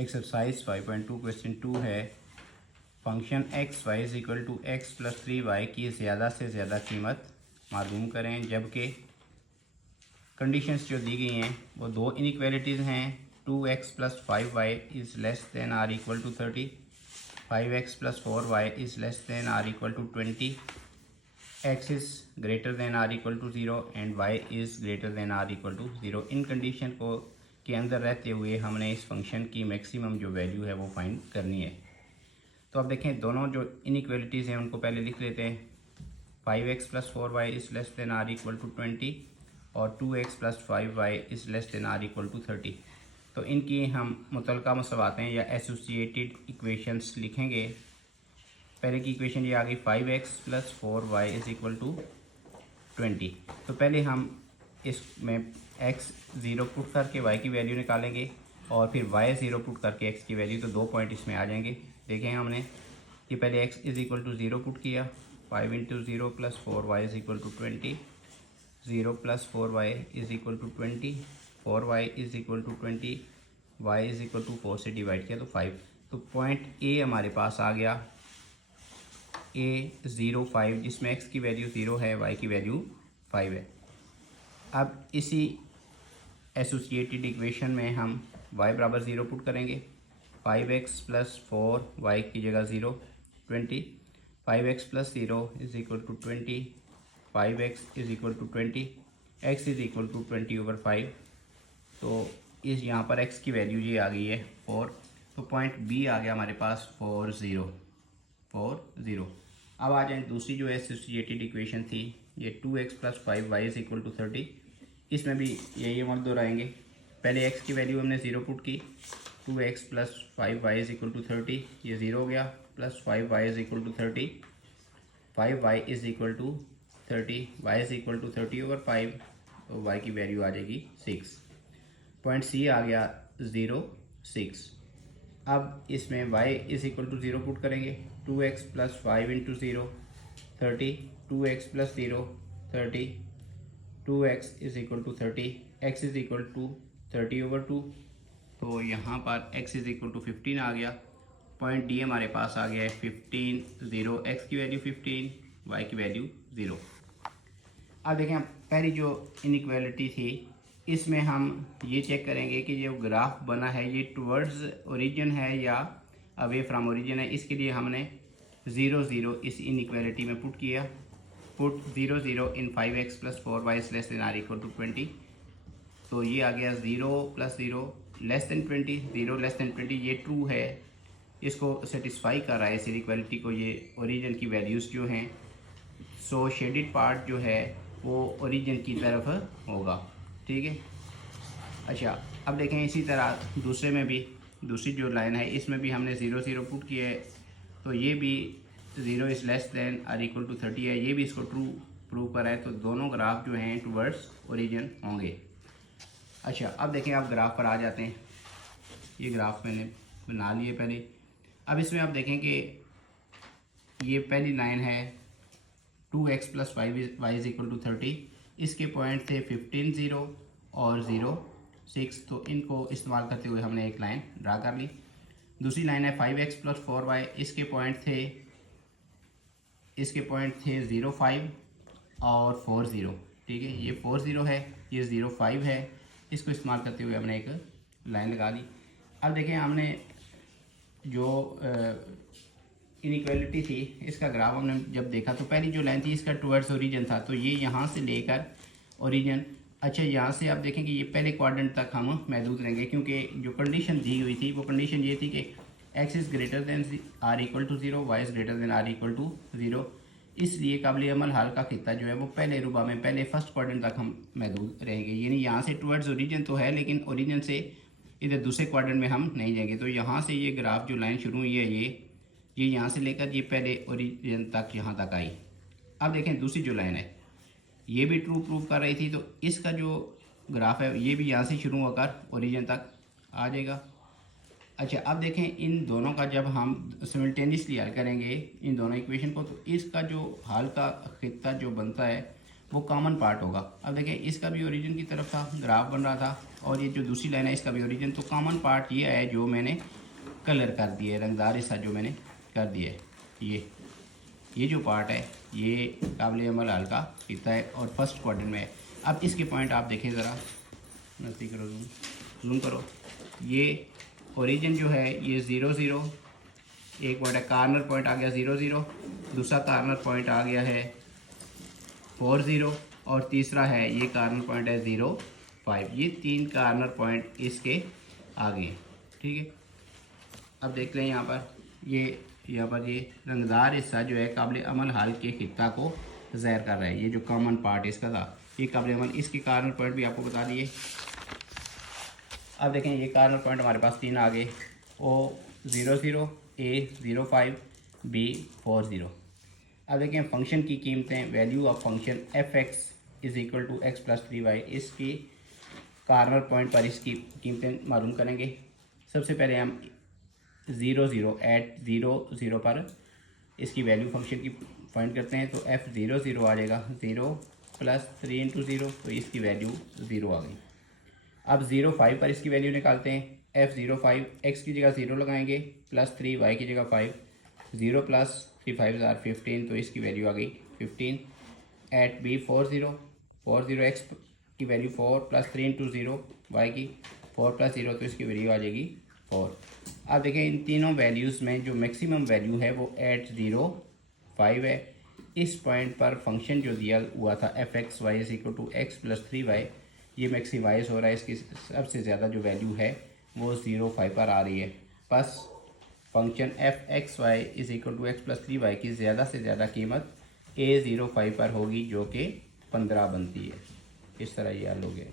Exercise 5.2 question 2 है। Function x y is equal to x plus 3y की ज़्यादा से ज़्यादा कीमत मालूम करें, जबकि कंडीशंस जो दी गई हैं वो दो इनइक्वालिटीज़ हैं। 2x plus 5y is less than or equal to 30, 5x plus 4y is less than or equal to 20, x is greater than or equal to 0 and y is greater than or equal to 0। इन condition को के अंदर रहते हुए हमने इस function की maximum जो वैल्यू है वो फाइंड करनी है। तो अब देखें, दोनों जो इनइक्वालिटीज़ हैं उनको पहले लिख लेते हैं। 5x plus 4y is less than or equal to 20 और 2x plus 5y is less than or equal to 30। तो इनकी हम मुतलका मसवातें या एसोसिएटेड इक्वेशंस लिखेंगे। पहले की इक्वेशन ये आ गई 5x plus 4y is equal to 20। तो पहले हम इसमें x ज़ीरो पुट करके y की वैल्यू निकालेंगे और फिर y ज़ीरो पुट करके x की वैल्यू, तो 2 पॉइंट इसमें आ जाएंगे। देखें, हमने ये पहले x is equal to 0 put किया, 5 into 0 plus 4y is equal to 20, 0 plus 4y is equal to 20, 4y is equal to 20, y is equal to 4 से डिवाइड किया तो 5। तो पॉइंट ए हमारे पास आ गया A05, जिसमें x की वैल्यू 0 है, y की वैल्यू 5 है। अब इसी एसोसिएटेड इक्वेशन में हम y बराबर 0 पुट करेंगे। 5x प्लस 4y की जगह 0, 20, 5x plus 0 is equal to 20, 5x is equal to 20, x is equal to 20 over 5। तो इस यहाँ पर x की वैल्यू ये आ गई है 4। तो पॉइंट बी आ गया हमारे पास 4 0 4 0। अब आ जाए दूसरी जो एसोसिएटेड इक्वेशन थी, ये 2x plus 5y is equal to 30। इसमें भी यही अमल दोहराएंगे। पहले x की वैल्यू हमने 0 पुट की, 2x plus 5y is equal to 30, ये 0 हो गया, plus 5y is equal to 30, 5y is equal to 30, y is equal to 30 over 5, तो y की वैल्यू आ जाएगी 6। पॉइंट सी आ गया 0 6। अब इसमें y is equal to 0 put करेंगे, 2x plus 5 into 0 30, 2x plus 0 30, 2x is equal to 30, x is equal to 30 over 2। तो यहाँ पर x इज़ इक्वल टू 15 आ गया। पॉइंट डी हमारे पास आ गया है 15 0, x की वैल्यू 15, y की वैल्यू 0। अब देखें, पहली जो इनइक्वालिटी थी इसमें हम ये चेक करेंगे कि जो ग्राफ बना है ये टुवर्ड्स ओरिजिन है या अवे फ्रॉम ओरिजिन है। इसके लिए हमने 0 0 इस इनइक्वालिटी में पुट किया। Put 0 0 in 5x plus 4y is less than or equal to 20। तो ये आ गया 0 plus 0 less than 20, 0 less than 20, ये ट्रू है, इसको सेटिस्फाई कर रहा है इस इनइक्वालिटी को, ये ओरिजिन की वैल्यूज़ जो हैं। सो शेडेड पार्ट जो है वो ओरिजिन की तरफ होगा, ठीक है। अच्छा, अब देखें इसी तरह दूसरे में भी, दूसरी जो लाइन है इसमें भी हमने 0 0 पुट किया है, तो ये भी 0 is less than or equal to 30 है, ये भी इसको ट्रू प्रूव करा है। तो दोनों ग्राफ जो हैं टुवर्ड्स ओरिजिन होंगे। अच्छा, अब देखें, आप ग्राफ पर आ जाते हैं। ये ग्राफ मैंने बना लिए पहले। अब इसमें आप देखें कि ये पहली लाइन है 2x plus 5y is equal to 30, इसके पॉइंट थे 15 0 और 0 6। तो इनको इस्तेमाल करते हुए हमने एक लाइन ड्रा कर ली। दूसरी लाइन है 5x प्लस 4y, इसके पॉइंट थे 0 5 और 4 0, ठीक है। ये 4 0 है, ये 0 5 है, इसको इस्तेमाल करते हुए हमने एक लाइन लगा दी। अब देखें, हमने जो इनइक्वालिटी थी इसका ग्राफ हमने जब देखा तो पहली जो लाइन थी इसका टुवर्ड्स ओरिजिन था, तो ये यहाँ से लेकर ओरिजिन। अच्छा, यहाँ से आप देखें कि ये पहले क्वाड्रेंट तक हम महदूद रहेंगे, क्योंकि जो कंडीशन दी हुई थी वो कंडीशन ये थी कि x is greater than or equal to 0, y is greater than or equal to 0। इसलिए काबिल अमल हाल का खित्ता जो है वो पहले रुबा में, पहले फर्स्ट क्वाड्रेंट तक हम महदूद रहेंगे। यानी यहाँ से टुवर्ड्स ओरिजिन तो है, लेकिन ओरिजिन से इधर दूसरे क्वाड्रेंट में हम नहीं जाएंगे। तो यहाँ से ये ग्राफ जो लाइन शुरू हुई है ये यहाँ से लेकर ये पहले ओरिजिन तक यहाँ तक आई। अब देखें दूसरी जो लाइन है ये भी ट्रू प्रूव कर रही थी, तो इसका जो ग्राफ है ये भी यहाँ से शुरू होकर ओरिजिन तक आ जाएगा। अच्छा, अब देखें इन दोनों का जब हम सिमिल्टेनियसली हल करेंगे इन दोनों इक्वेशन को, तो इसका जो हल का खित्ता जो बनता है वो कॉमन पार्ट होगा। अब देखें इसका भी ओरिजिन की तरफ था, ग्राफ बन रहा था, और ये जो दूसरी लाइन है इसका भी ओरिजिन, तो कॉमन पार्ट ये है जो मैंने कलर कर दिया है, रंगदार हिस्सा जो मैंने कर दिया है। ये जो पार्ट है ये काबिल अमल हल का हिस्सा है और फर्स्ट क्वाड्रेंट में है। अब इसके पॉइंट आप देखें ज़रा, नज़दीक करो, जूम करो। ये ओरिजिन जो है ये 0 0, एक पॉइंट है, कार्नर पॉइंट आ गया 0 0, दूसरा कार्नर पॉइंट आ गया है 4 0, और तीसरा है ये कार्नर पॉइंट है 0 5। ये 3 कार्नर पॉइंट इसके आ गए, ठीक है। अब देख लें यहाँ पर ये रंगदार हिस्सा जो है काबिल अमल हाल के खित्ता को ज़ाहिर कर रहा है। ये जो कॉमन पार्ट इसका था ये काबिल अमल, इसके कार्नर पॉइंट भी आपको बता दिए। अब देखें ये कार्नर पॉइंट हमारे पास 3 आ गए, ओ 0 0, ए 0 5, बी 4 0। अब देखें फंक्शन की कीमतें, value of function f x is equal to x plus 3y, इसकी कार्नर पॉइंट पर इसकी कीमतें मालूम करेंगे। सबसे पहले हम 0 0 एट 0 0 पर इसकी वैल्यू फंक्शन की फाइंड करते हैं, तो एफ 0 0 आ जाएगा 0 प्लस 3 इंटू 0, तो इसकी वैल्यू 0 आ गई। अब 0 5 पर इसकी वैल्यू निकालते हैं, एफ 0 5, एक्स की जगह 0 लगाएंगे, प्लस 3 वाई की जगह 5, 0 प्लस 3 5 आर 15, तो इसकी वैल्यू आ गई 15। एट बी 4 0 4 0, एक्स की वैल्यू 4 प्लस 3 इंटू 0, वाई की 4 प्लस 0, तो इसकी वैल्यू आ जाएगी 4। अब देखें इन तीनों वैल्यूज़ में जो मैक्सिमम वैल्यू है वो एट 0 5 है। इस पॉइंट पर फंक्शन जो दिया हुआ था f x y is equal to x plus 3y, ये मैक्सिमाइज हो रहा है, इसकी सबसे ज़्यादा जो वैल्यू है वो 0 5 पर आ रही है। बस function f x y is equal to x plus 3y की ज़्यादा से ज़्यादा कीमत a 0 5 पर होगी, जो कि 15 बनती है। इस तरह ये हल हो गया।